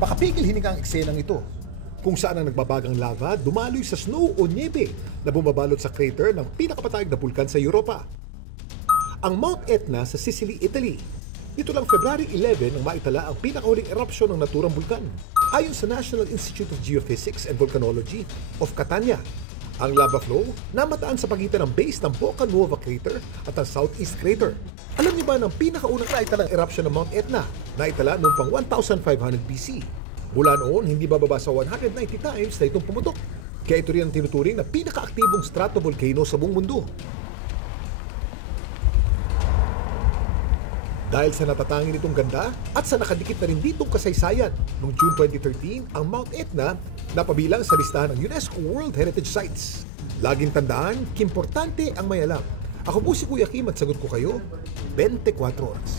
Makapigil hininga ang eksenang ito, kung saan ang nagbabagang lava dumaloy sa snow o niebe na bumabalot sa crater ng pinakapatayag na bulkan sa Europa. Ang Mount Etna sa Sicily, Italy. Ito lang February 11 nang maitala ang pinakahuling erupsyon ng naturang bulkan. Ayon sa National Institute of Geophysics and Volcanology of Catania, ang lava flow namataan sa pagitan ng base ng Bocca Nuova crater at ang Southeast crater. Alam niyo ba ng pinakaunang naitalang erupsyon ng Mount Etna? Naitala noong pang 1500 BC. Mula noon, hindi bababa sa 190 times na itong pumutok. Kaya ito rin ang tinuturing na pinakaaktibong stratovolcano sa buong mundo. Dahil sa natatangin nitong ganda at sa nakadikit na rin ditong kasaysayan, noong June 2013, ang Mount Etna napabilang sa listahan ng UNESCO World Heritage Sites. Laging tandaan, kimportante ang may alam. Ako po si Kuya Kim at sagot ko kayo, 24 oras.